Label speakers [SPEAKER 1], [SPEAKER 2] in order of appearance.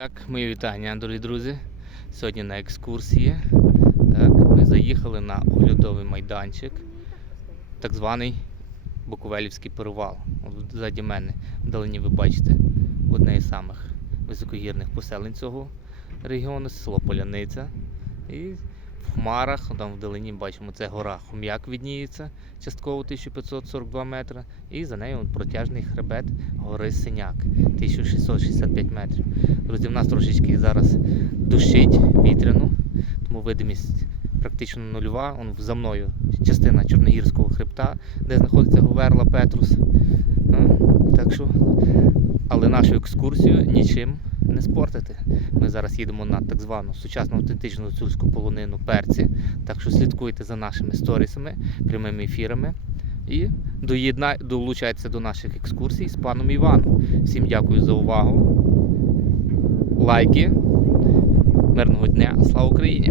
[SPEAKER 1] Так, мої вітання, дорогі друзі. Сьогодні на екскурсії. Так, ми заїхали на оглядовий майданчик, так званий Буковелівський перевал. От ззаді мене вдалині ви бачите одне із самих високогірних поселень цього регіону, село Поляниця. І в хмарах, там вдалині бачимо, це гора Хом'як відніється, частково 1542 метри, і за нею протяжний хребет гори Синяк 1665 метрів. Друзі, в нас трошечки зараз дощить вітряно, тому видимість практично нульова. Он за мною частина Чорногірського хребта, де знаходиться Говерла Петрус. Ну, так що, але нашу екскурсію нічим не спортити. Ми зараз їдемо на так звану сучасну автентичну гуцульську полонину перці. Так що слідкуйте за нашими сторісами, прямими ефірами. І доєдна... долучайтеся до наших екскурсій з паном Іваном. Всім дякую за увагу. Лайки. Мирного дня. Слава Україні!